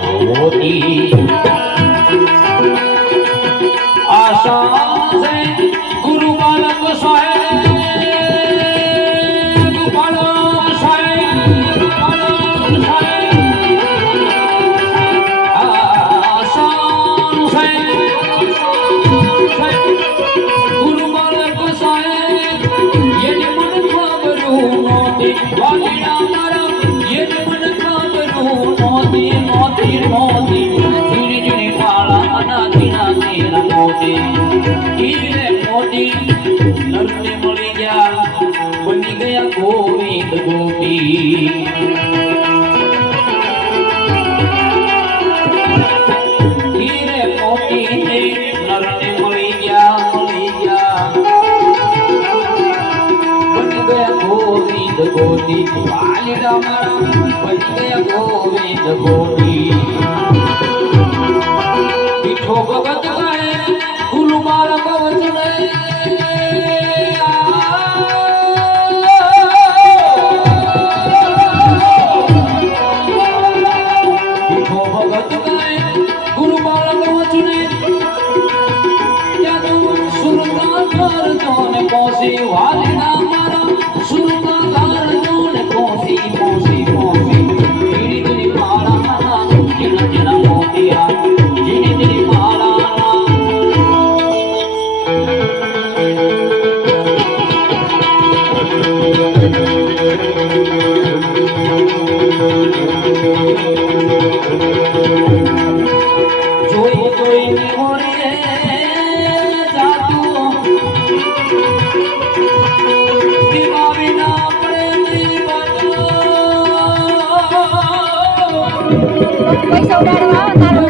હોતી આશા છે ગુરુ બાલક સાહેબ બાલક સાહેબ બાલક સાહેબ આશા છે ગુરુ બાલક સાહેબ એની મન ખબરું નહોતી વાલીડા મારા એની મન ખબરું નહોતી નહોતી નહોતી ધીરે ધીરે કાળા નાથી નાથી મોતી ઈજને મોતી નરને મળી ગયા બની ગયા ગોવિંદ ગોપી હીરે મોતી નરને મળી ગયા બની ગયા ગોવિંદ ગોપી વાલીડા મારા બની ગયા ગોવિંદ ગોપી પીઠો ભગત ગાય ગુરુ બાલક વચને પીઠો ભગત ગાય ગુરુ બાલક વચને ત્યાં સુરતા કરજો ને પહોંચી વાલીના મારા સુરતા કરજો ને પહોંચી પહોંચી પહોંચી ધીરે ધીરે માળા જેના જેના મોતિયા ધીરે ધીરે જોઈ જોઈને હોરીએ જાતું દીવા વિના પ્રેમની બાજુ પૈસા ઉડાડવા તારો